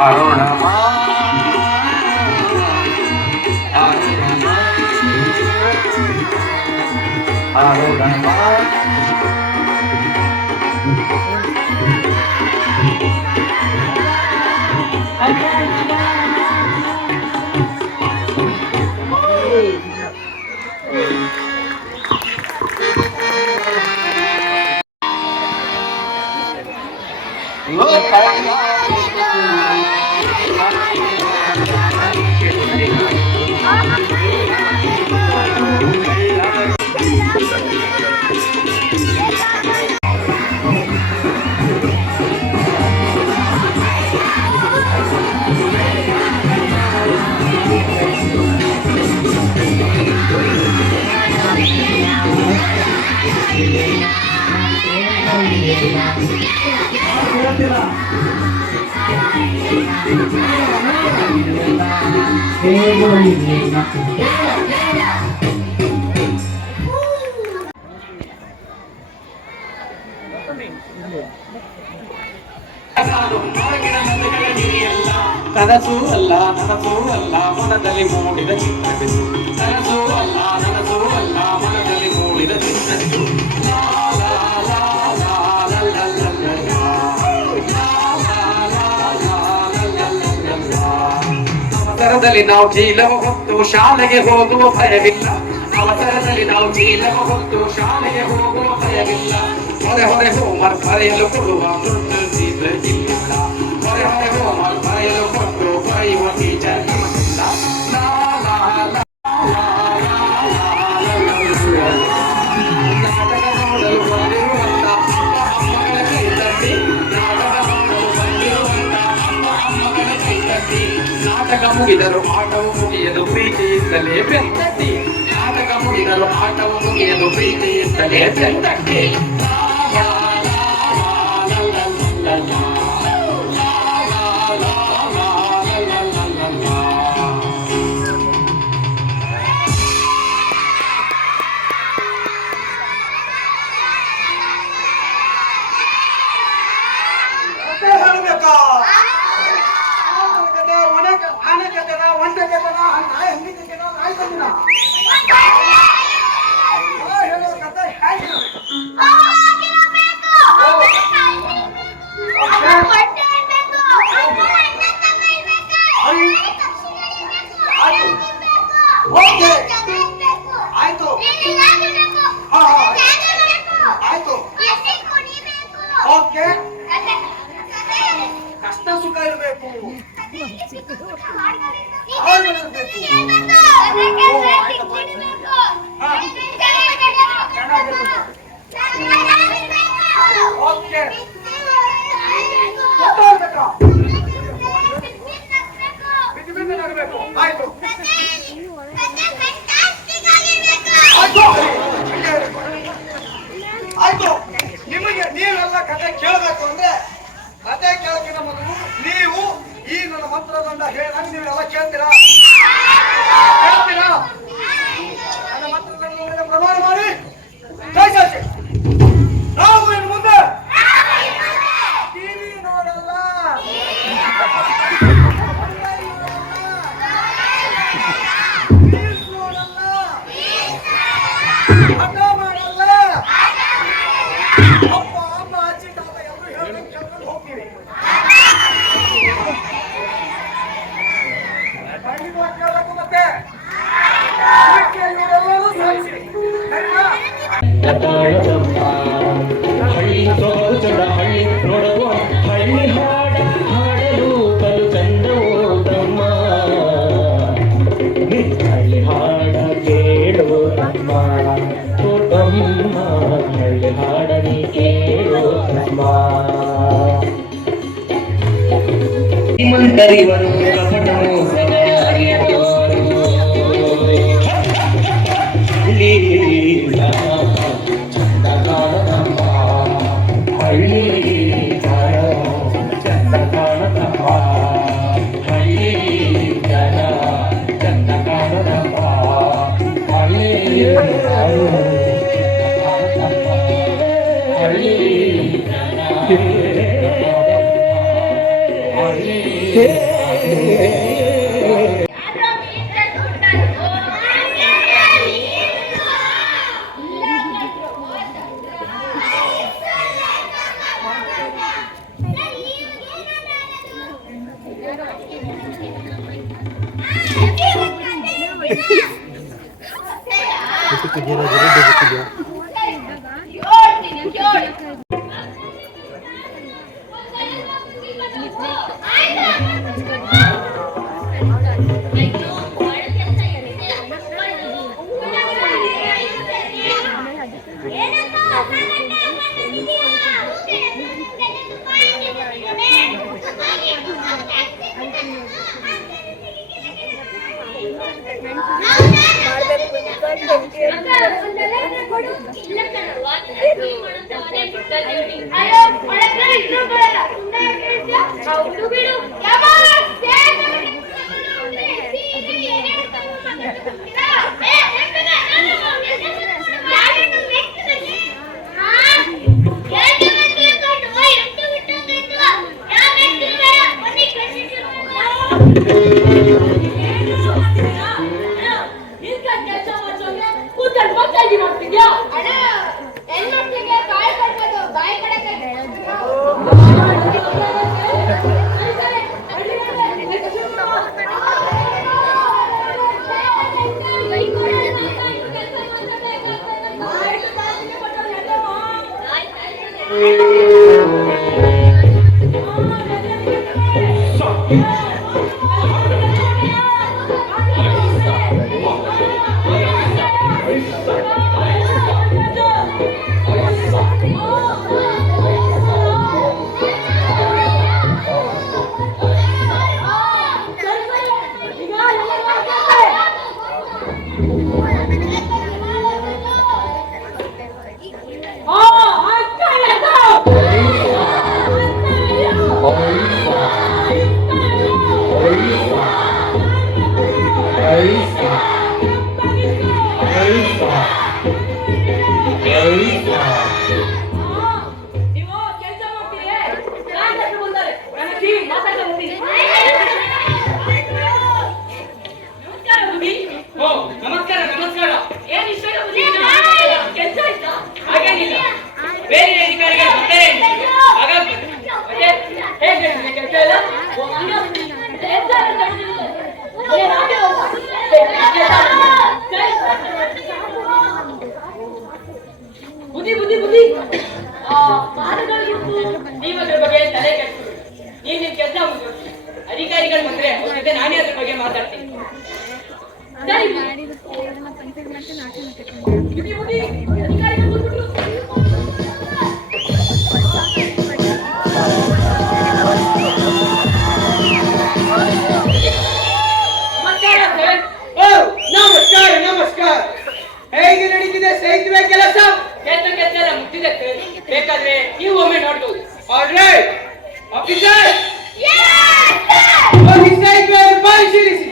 ಅರುಣಮಾ ಅರುಣಮಾ ಕನಸೂ ಅಲ್ಲ ನನಸೂ ಅಲ್ಲ ಮನದಲ್ಲಿ ಮೂಡಿದ ಚಿತ್ರವಿದು ಕನಸೂ ಅಲ್ಲ ನನಸೂ ಅಲ್ಲ ಮನದಲ್ಲಿ ಮೂಡಿದ ಚಿತ್ರವಿದು ಅವಸರದಲ್ಲಿ ನಾವು ಚೀಲವ ಹೊತ್ತು ಶಾಲೆಗೆ ಹೋಗುವ ಭಯವಿಲ್ಲ ಅವಸರದಲ್ಲಿ ನಾವು ಚೀಲವ ಹೊತ್ತು ಶಾಲೆಗೆ ಹೋಗುವ ಭಯವಿಲ್ಲ ಹೊರೆ ಹೊರೆ ಹೋಮ್ವರ್ಕ್ ಬರೆಯಲು ಕೊಡುವ ಇಲ್ಲ ಹೊರೆ ಹೊರೆ ಹೋಮ್ವರ್ಕ್ ಬರೆಯಲು ಕೊಟ್ಟು ಬರೆಯುವ ಟೀಚರ್ ನಮಗಿಲ್ಲ ನಾಟಕ ನೋಡಲು ಬಂದಿರುವಂತ ಅಮ್ಮಗಳ ಕೈ ತಟ್ಟಿ ನಾಟಕ ನೋಡಲು ಬಂದಿರುವಂತ ಅಮ್ಮಗಳ ಕೈ ತಟ್ಟಿ ನಾಟಕ ಮುಗಿದರು ಆಟವು ಮುಗಿಯದು ಪ್ರೀತಿಯಿಂದಲೇ ಬೆಂತಟ್ಟಿ ನಾಟಕ ಮುಗಿದರು ಆಟವು ಮುಗಿಯದು ಪ್ರೀತಿಯಿಂದಲೇ ಬೆಂತಟ್ಟಿ ಕಷ್ಟ ಸುಖ ಇರಬೇಕು ಆಯ್ತು ನಿಮಗೆ ನೀವೆಲ್ಲ ಕತೆ ಕೇಳಬೇಕು ಅಂದ್ರೆ ಕತೆ ಕೇಳಕ್ಕಿಂತ ಮೊದಲು ನೀವು ಈ ನನ್ನ ಮಂತ್ರದಂಡ ಹೇಳಂಗ ನೀವೆಲ್ಲ ಕೇಳ್ತೀರಾ ನನ್ನ ಮಂತ್ರದಂಡ ಪ್ರಮಾಣ ಮಾಡಿ ಕೈಸಾಚಿ ನಾವು ಇನ್ನು ಮುಂದೆ ಟಿವಿ ನೋಡಲ್ಲ ಹಠ ಮಾಡಲ್ಲ ಅಪ್ಪ ಅಮ್ಮ ಅಜ್ಜಿ ತಾತ ಎಲ್ಲರೂ ಹೇಳ್ದಂಗೆ ಕೇಳ್ಕೊಂಡು ಹೋಗ್ತೀವಿ ಕೇಳಬೇಕು ಮತ್ತೆ ಇವರೆಲ್ಲರೂ ಸಾಕ್ಷಿ ಹಳ್ಳಿ ಸೋಚಡ ಹಳ್ಳಿ ನೋಡುವ ಹಳ್ಳಿ ಹಾಡಲು ಕಲು ಚಂದ ಓದಮ್ಮ ಹಳ್ಳಿ ಹಾಡ ಕೇಳು ನಮ್ಮ ಓದಮ್ಮ ಹಳ್ಳಿ ಹಾಡನಿ ಕೇಳು ನಮ್ಮ ಮಂತರಿವರು ಕಪಟ ಮೋಸದ ಹಳ್ಳಿ ಚಂದ ಕಾಣದಮ್ಮ ಹಳ್ಳಿ ಚಂದ ಕಾಣದಮ್ಮ ಹಳ್ಳಿ ಚಂದ ಕಾಣದಮ್ಮ ಹಳ್ಳಿ ಬುದ್ಧಿ ಬುದ್ಧಿ ಬುದ್ಧಿ ಮಾನಗಳಿಗಿತ್ತು ನೀವು ಅದ್ರ ಬಗ್ಗೆ ತಲೆ ಕೆಡಿಸ್ಕೊಬೇಡಿ. ನೀವು ನಿಮ್ ಕೆಲಸ ಮುಗಿಸಿ ಅಧಿಕಾರಿಗಳು ಬಂದ್ರೆ ಅವ್ರ ಜೊತೆ ನಾನೇ ಅದ್ರ ಬಗ್ಗೆ ಮಾತಾಡ್ತೀನಿ. ಸರಿ ಬುದ್ಧಿ ಬುದ್ಧಿ ಅಧಿಕಾರಿಗಳು ಬಂದ್ಬಿಟ್ರು. ನಮಸ್ಕಾರ ನಮಸ್ಕಾರ. ಹೇಗೆ ನಡೀತಿದೆ ಸೇತುವೆ ಕೆಲಸ? ಕೆಲಸ ಎಲ್ಲ ಮುಟ್ಟಿದೆ. ಬೇಕಾದ್ರೆ ನೀವು ಒಮ್ಮೆ ನೋಡ್ಬೋದು. ಆಲ್ರೈಟ್ ಆಫೀಸರ್, ಹೋಗಿ ಸೇತುವೆಯನ್ನು ಪರಿಶೀಲಿಸಿ.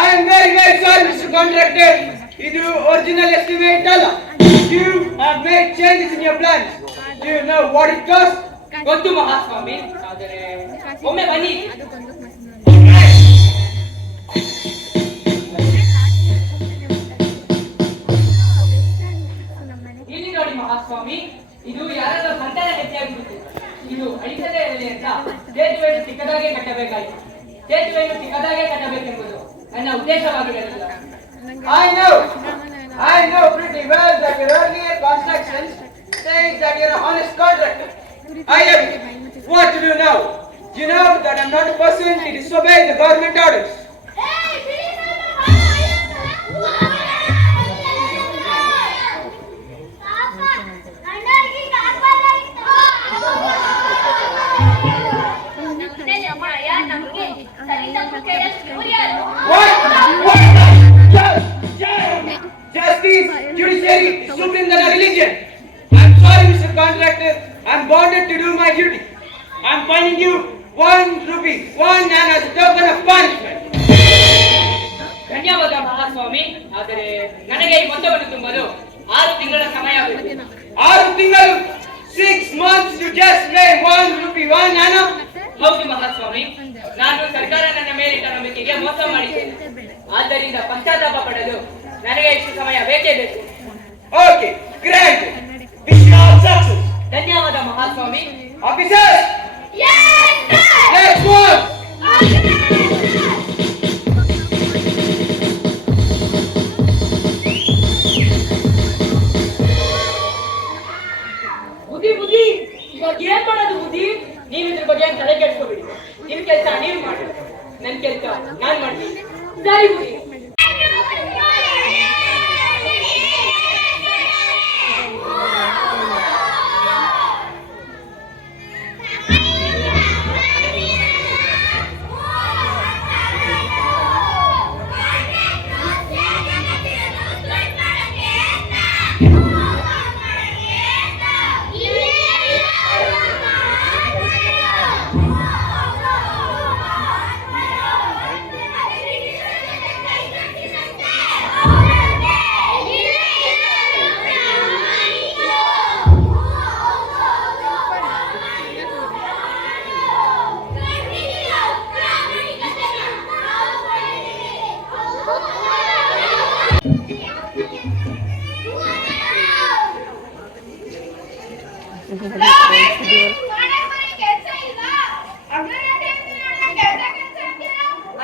I am very sorry, Mr. Contractor. ಇದು ಒರಿಜಿನಲ್ ಎಸ್ಟಿಮೇಟ್ ಅಲ್ಲ. You have made changes in your plans. Do you know what it cost? ಗೊತ್ತು ಮಹಾಸ್ವಾಮಿ, ಆದರೆ ಒಮ್ಮೆ ಬನ್ನಿ. ಇಲ್ಲಿ ನೋಡಿ ಮಹಾಸ್ವಾಮಿ, ಇದು ಯಾರಾದ್ರೂ ಸಂತಾನ ಹೆಚ್ಚಾಗಿರುತ್ತೆ. ಇದು ಅಳಿಸದೇ ಇರಲಿ ಅಂತ ಸೇತುವೆಯನ್ನು ಚಿಕ್ಕದಾಗೆ ಕಟ್ಟಬೇಕಾಯಿತು. ಸೇತುವೆಯನ್ನು ಚಿಕ್ಕದಾಗೆ ಕಟ್ಟಬೇಕೆಂಬುದು ನನ್ನ ಉದ್ದೇಶವಾಗಿರಲಿಲ್ಲ. I know pretty well that your earlier constructions says that you're a honest contractor. I am. What to do now? You know that I'm not a person to disobey the government orders. What? Justice, judiciary is supreme than a religion. I'm sorry, Mr. Contractor. I'm bonded to do my duty. I'm fining you 1 rupee, 1 nana as a token of punishment. ಧನ್ಯವಾದ ಮಹಾಸ್ವಾಮಿ. ಆದರೆ ನನಗೆ ಈ ಮೊತ್ತವನ್ನು ತುಂಬಲು 6 ತಿಂಗಳ ಸಮಯ ಬೇಕು. 6 ತಿಂಗಳು 6 months to just pay 1 rupee, 1 nana. ಹೌದು ಮಹಾಸ್ವಾಮಿ, ನಾನು ಸರ್ಕಾರ ನನ್ನ ಮೇಲಿಟ್ಟ ನಂಬಿಕೆಗೆ ಮೋಸ ಮಾಡಿದ್ದೇನೆ. ಆದ್ದರಿಂದ ಪಶ್ಚಾತ್ತಾಪ ಪಡಲು ನನಗೆ ಇಷ್ಟು ಸಮಯ ಬೇಕೇ ಬೇಕು. Okay, granted. Wish you all success. ಧನ್ಯವಾದ ಮಹಾಸ್ವಾಮಿ. Officers, let's work. ಬುದ್ಧಿ ಇವಾಗ ಏನ್ ಮಾಡೋದು ಬುದ್ಧಿ? ನೀವು ಇದ್ರ ಬಗ್ಗೆ ಏನ್ ತಲೆ ಕೆಡಿಸ್ಕೋಬೇಡಿ. ನಿಮ್ ಕೆಲಸ ನೀವು ಮಾಡಿ, ನನ್ ಕೆಲಸ ನಾನ್ ಮಾಡ್ತೀನಿ. ಸರಿ ಬುದ್ಧಿ.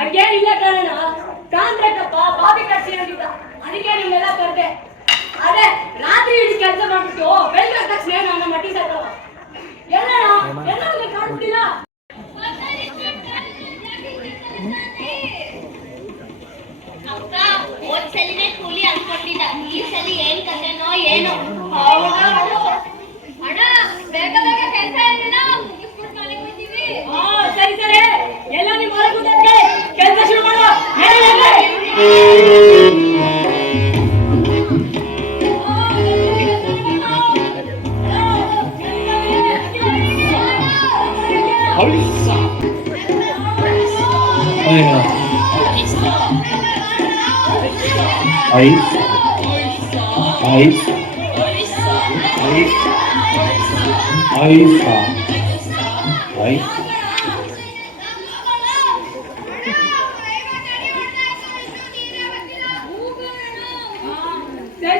ಅಡ್ಗೇನಿಲ್ಲ ಕಾರಣ ಕಾಂಟ್ರಾಕ್ಟಪ್ಪ ಬಾಬಿ ಕಟ್ಟಿ ಅಂದಿದ್ದ, ಅದಕ್ಕೆ ನಿಮ್ಮೆಲ್ಲ ಕರೆದೆ. ಅದೇ ರಾತ್ರಿ ಇಡೀ ಕೆಲಸ ಮಾಡ್ಬಿಟ್ಟು ಬೆಳಗ್ಗೆ ತಕ್ಷಣ ನನ್ನ ಮಟ್ಟಿ ಸಾಕವ ಎಲ್ಲ ಕಾಣ್ತಿಲ್ಲ. ಅಕ್ಕ ಹೋದ್ಸಲಿನೇ ಕೂಲಿ ಅನ್ಕೊಂಡಿದ್ದ, ಈ ಸಲ ಏನ್ ಕಥೆನೋ ಏನೋ. ಅಣ್ಣ ಬೇಗ ಬೇಗ ಕೆಲಸ ಏನಿಲ್ಲ ಮುಗಿಸ್ಬಿಟ್ಟು ಮನೆಗೆ ಬರ್ತೀವಿ. ಸರಿ ಸರಿ, ಎಲ್ಲ ನಿಮ್ಮ ಹೊರಗೆ ಕೂತ್ಕೊಳ್ಳಿ, ಕೆಲಸ ಶುರು ಮಾಡೋ. ಸರಿ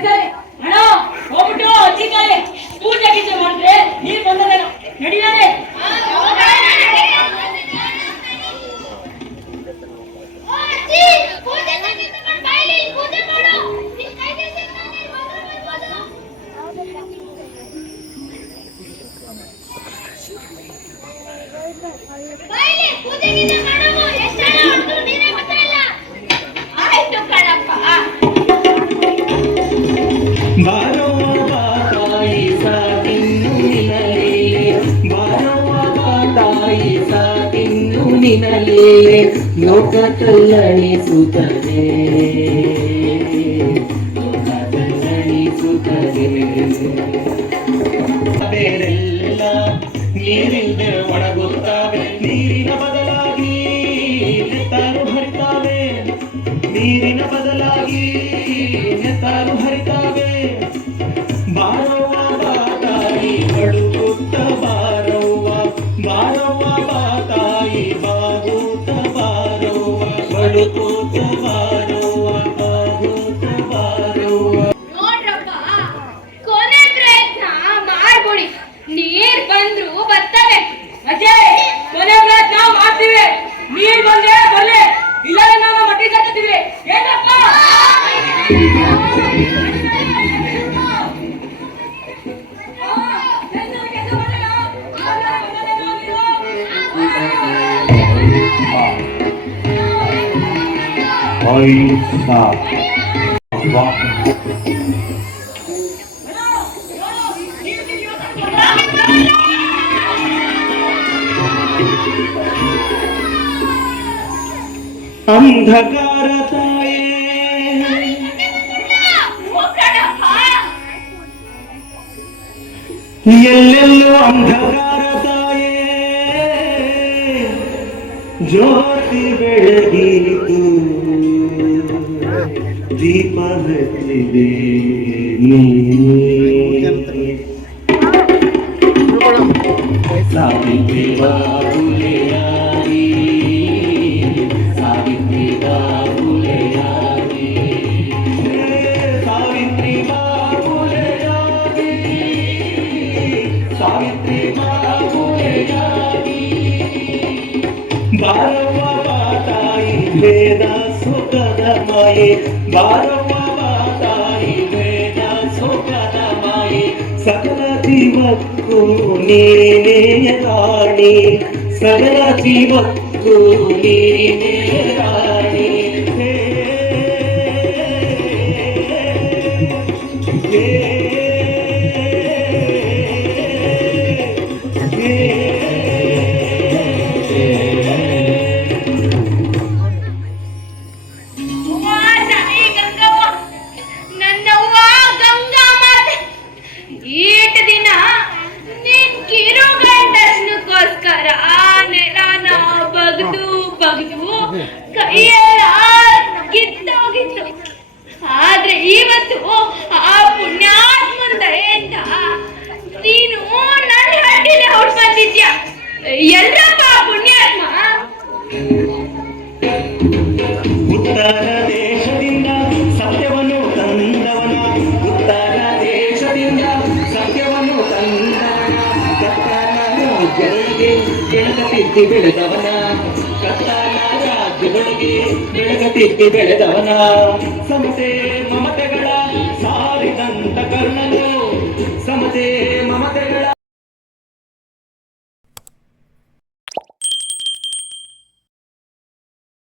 ಸರಿ ಅಣ್ಣ, ಹೋಗ್ಬಿಟ್ಟು ಅಜ್ಜಿ ಕಾಯಿ ಪೂಜೆ ಗೀಜೆ ಮಾಡಿದ್ರೆ ನೀರ್ ಬಂದದೇನೋ, ನಡೀಲಾರೆ. ಆಯ್ತು ಕಣಪ್ಪ. ಬಾರವ್ವ ತಾಯಿ ಸಾಕಿನ್ನು ನಿನಲೇ, ಬಾರವ್ವ ತಾಯಿ ಸಾಕಿನ್ನು ನಿನಲೇ, ಲೋಕ ಕಲ್ಲಣಿಸುತ್ತದೆ, ಲೋಕ ಕಲ್ಲಣಿಸುತ್ತದೆ. ಬೇರೆಲ್ಲ ನೀರಿಲ್ಲದೆ ಒಣಗುತ್ತಾವೆ, ನೀರಿನ ಬದಲಾಗಿ ನೆತ್ತಾರು ಹರಿತಾವೆ, ನೀರಿನ ಬದಲಾಗಿ ನೆತ್ತಾರು ಹರಿತಾವೆ. ಬಾರವ್ವ ತಾಯಿ ಬಡುಗುತ್ತ ಬಾರವ್ವ, ಬಾರವ್ವ ತಾಯಿ ಬಾಗೂತ ಬಾರವ್ವ, ಬಡುಗುತ್ತ ಬಾರವ್ವ, ಬಾಗೂತ ಬಾರವ್ವ. ನೋಡ್ರಪ್ಪ, ಕೊನೆ ಪ್ರಯತ್ನ ಮಾಡ್ಬಿಡಿ, ನೀರ್ ಬಂದ್ರು ಬರ್ತವೆ. ಅಜಯ್, ಕೊನೆ ಪ್ರಯತ್ನ ಮಾಡ್ತೀವಿ. ನೀರ್ ಬಂದ್ರೆ ಬರ್ಲಿ, ಇಲ್ಲ ನಾವು ಮಟ್ಟಿ ಕಟ್ತೀವಿ. ಏನಪ್ಪ ಕೆಲಸ ಮಾಡಲ್ಲ. ಪೈಸಾ ವಾಹ್. ಅಂಧಕಾರ ತಾಯೇ ಎಲ್ಲೆಲ್ಲೋ ಅಂಧಕಾರ ತಾಯೇ ಜ್ಯೋತಿ ಬೆಳಗೀತು ದೀಪ ಹಚ್ಚಿದೆ ಸಾವಿತ್ರಿ ಬಾಬುಲೆಯಾಗಿ ಸಾವಿತ್ರಿ ಬಾಬುಲೆಯಾಗಿ ಸಾವಿತ್ರಿ ಬಾಬುಲೆಯಾಗಿ ಸಾವಿತ್ರಿ ಬಾಬುಲೆಯಾಗಿ ಬಾರವ್ವ ತಾಯಿ ವೇದ ಸುಖದ ಮಾಯೆ ಬಾರವ್ವ ತಾಯಿ ವೇದ ಸುಖದ ಮಾಯೆ ಸಕಲ ಜೀವಕ್ಕೂ ನೀನೇ ರಾಣಿ ಸಕಲ ಜೀವಕ್ಕೂ ನೀನೇ ರಾಣಿ ಹೇ ಹೇ ಕೈಯೆಲ್ಲ ಕಿತ್ತೋಗಿತ್ತು. ಆದ್ರೆ ಇವತ್ತು ಆ ಪುಣ್ಯಾತ್ಮನ ದಯೆಯಿಂದ ನೀನು ನನ್ನ ಹಟ್ಟಿಲೆ ಹೊಟ್ಟು ಬಂದಿದ್ಯಾ. ಎಲ್ಲಪ್ಪ ಪುಣ್ಯಾತ್ಮ? ಉತ್ತರ ದೇಶದಿಂದ ಸತ್ಯವನ್ನು ತಂದವನ ಉತ್ತರ ದೇಶದಿಂದ ಸತ್ಯವನ್ನು ತಂದವನ ಕತ್ತಲ ರಾಜ್ಯಗಳಿಗೆ ಬೆಳಗತಿದ್ದಿ ಬೆಳೆದವನ ಕತ್ತಲ ರಾಜ್ಯಗಳಿಗೆ ಬೆಳಗತಿದ್ದಿ ಬೆಳೆದವನ ಸಮತೆ